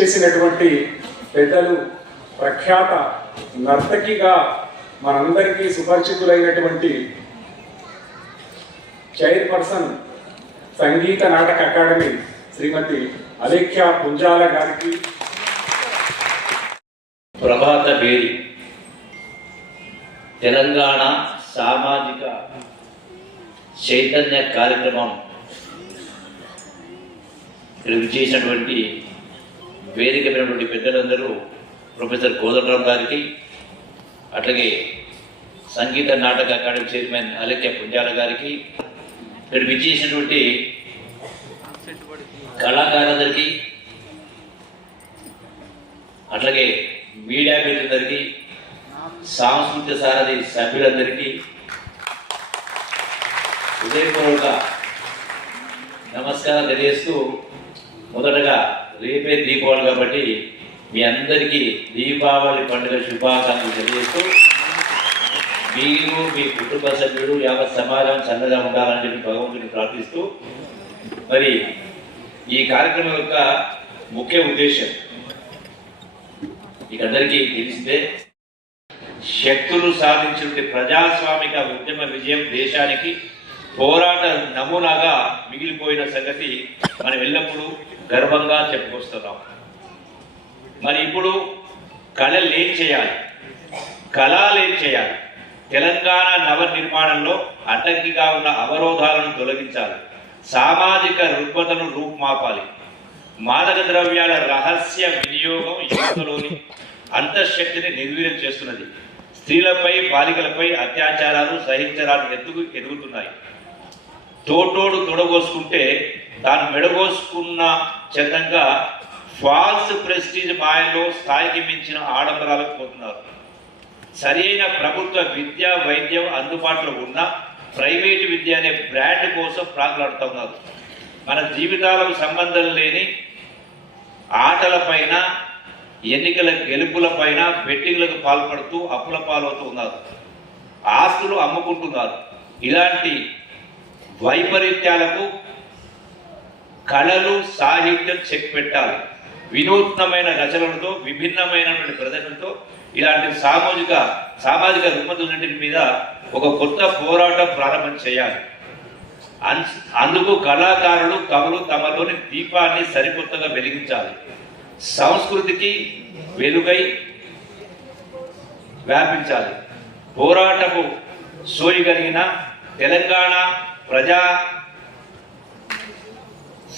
ఇచ్చేసినటువంటి పెద్దలు ప్రఖ్యాత నర్తకిగా మనందరికీ సుపరిచితులైనటువంటి చైర్పర్సన్ సంగీత నాటక అకాడమీ శ్రీమతి అలేఖ్య పుంజాల గారికి, ప్రభాత బేరి తెలంగాణ సామాజిక చైతన్య కార్యక్రమం చేసినటువంటి వేదికమైనటువంటి పెద్దలందరూ ప్రొఫెసర్ కోదండరావు గారికి, అట్లాగే సంగీత నాటక అకాడమీ చైర్మన్ అలేఖ్య పుంజాల గారికి, ఇక్కడ విచ్చేసినటువంటి కళాకారులందరికీ, అట్లాగే మీడియా మిత్రులందరికీ, సాంస్కృతిక సారథి సభ్యులందరికీ హృదయపూర్వక నమస్కారం తెలియజేస్తూ, మొదటగా రేపే దీపావళి కాబట్టి మీ అందరికీ దీపావళి పండుగ శుభాకాంక్షలు తెలియజేస్తూ, మీరు మీ కుటుంబ సభ్యులు యావత్ సమాజం చల్లగా ఉండాలని చెప్పి భగవంతుని ప్రార్థిస్తూ, మరి ఈ కార్యక్రమం యొక్క ముఖ్య ఉద్దేశం మీకు అందరికీ తెలిసిందే. శక్తులు సాధించిన ప్రజాస్వామిక ఉద్యమ విజయం దేశానికి పోరాట నమూనాగా మిగిలిపోయిన సంగతి మనం ఎల్లప్పుడూ గర్వంగా చెప్పుకొస్తున్నాం. మరి ఇప్పుడు కళలు ఏం చేయాలి, కళలు ఏం చేయాలి? తెలంగాణ నవ నిర్మాణంలో అడ్డంకిగా ఉన్న అవరోధాలను తొలగించాలి, సామాజిక రుగ్మతను రూపుమాపాలి. మాదక ద్రవ్యాల రహస్య వినియోగం యువతలోని అంతఃశక్తిని నిర్వీర్యం చేస్తున్నది. స్త్రీలపై బాలికలపై అత్యాచారాలు సహించరాలు ఎదుగుతున్నాయి. తోటోడు తొడగోసుకుంటే తాను మెడగోసుకున్న చందంగా ఫాల్స్ ప్రెస్టీజ్ మాయలో స్థాయికి మించిన ఆడంబరాలకు పోతున్నారు. సరి అయిన ప్రభుత్వ విద్య వైద్యం అందుబాటులో ఉన్న ప్రైవేటు విద్య అనే బ్రాండ్ కోసం ప్రాకులాడుతున్నారు. మన జీవితాలకు సంబంధం లేని ఆటలపైన, ఎన్నికల గెలుపులపైన బెట్టింగ్లకు పాల్పడుతూ అప్పుల పాలవుతూ ఉన్నారు, ఆస్తులు అమ్ముకుంటున్నారు. ఇలాంటి వైపరీత్యాలకు కళలు సాహిత్యం చెక్ పెట్టాలి. వినూత్నమైన రచనలతో, విభిన్నమైనటువంటి ప్రదర్శనలతో ఇలాంటి సామాజిక రుగ్మతలన్నింటి మీద ఒక కొత్త పోరాటం ప్రారంభం చేయాలి. అందుకు కళాకారులు, కవులు తమలోని దీపాన్ని సరికొత్తగా వెలిగించాలి. సంస్కృతికి వెలుగై వ్యాపించాలి. పోరాటపు సోయగలిగిన తెలంగాణ ప్రజా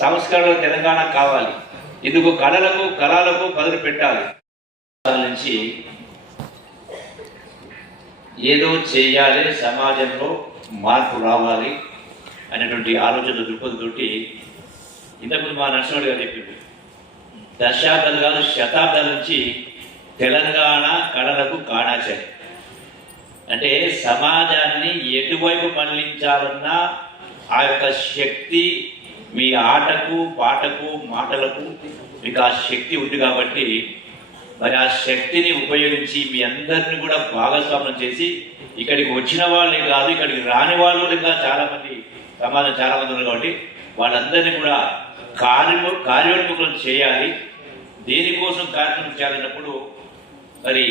సంస్కరణ తెలంగాణ కావాలి. ఇందుకు కళలకు బదులు పెట్టాలి. నుంచి ఏదో చేయాలి, సమాజంలో మార్పు రావాలి అనేటువంటి ఆలోచన దృక్పథంతో ఇంతకుముందు మా నరసింహుడు గారు చెప్పింది, దశాబ్దాలు కాదు శతాబ్దాల నుంచి తెలంగాణ కళలకు కాణాచారి. అంటే సమాజాన్ని ఎటువైపు మళ్లించాలన్నా ఆ యొక్క శక్తి మీ ఆటకు, పాటకు, మాటలకు మీకు ఆ శక్తి ఉంది. కాబట్టి మరి ఆ శక్తిని ఉపయోగించి మీ అందరిని కూడా భాగస్వామ్యం చేసి ఇక్కడికి వచ్చిన వాళ్ళే కాదు, ఇక్కడికి రాని వాళ్ళు ఇంకా చాలామంది సమాజం చాలామంది ఉన్నారు. కాబట్టి వాళ్ళందరినీ కూడా కార్యోన్ముఖులను చేయాలి. దేనికోసం కార్యక్రమం చేయాలన్నప్పుడు మరి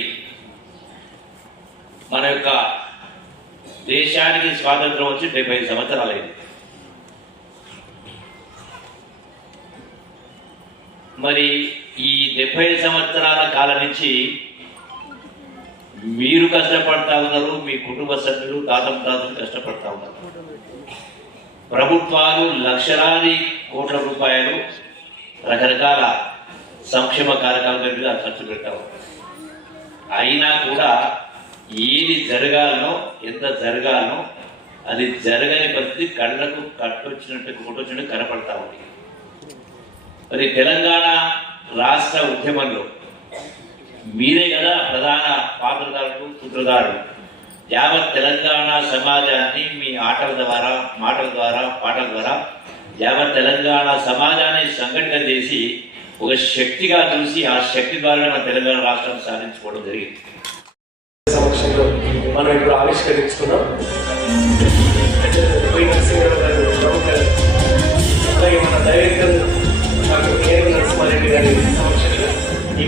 మన యొక్క దేశానికి స్వాతంత్రం వచ్చి 75 సంవత్సరాలు అయింది. మరి ఈ 75 సంవత్సరాల కాలం నుంచి మీరు కష్టపడతా ఉన్నారు, మీ కుటుంబ సభ్యులు తాతలు కష్టపడతా ఉన్నారు. ప్రభుత్వాలు లక్షలాది కోట్ల రూపాయలు రకరకాల సంక్షేమ కార్యక్రమాల మీద ఖర్చు పెట్టారు. అయినా కూడా ఏది జరగాలనో, ఎంత జరగాలనో అది జరగని పరిస్థితి కళ్ళకు కొట్టొచ్చినట్టు కనపడతా ఉంది. మరి తెలంగాణ రాష్ట్ర ఉద్యమంలో మీరే కదా ప్రధాన పాత్రధారులు, సూత్రధారులు. యావత్ తెలంగాణ సమాజాన్ని మీ ఆటల ద్వారా, మాటల ద్వారా, పాటల ద్వారా యావత్ తెలంగాణ సమాజాన్ని సంఘటితం చేసి ఒక శక్తిగా చూసి ఆ శక్తి ద్వారా మన తెలంగాణ రాష్ట్రాన్ని సాధించుకోవడం జరిగింది. సమక్షంలో మనం ఇప్పుడు ఆవిష్కరించుకున్నాం. అలాగే మన డైరెక్టర్ డాక్టర్ కె. నరసింహారెడ్డి గారి సమక్షంలో ఈ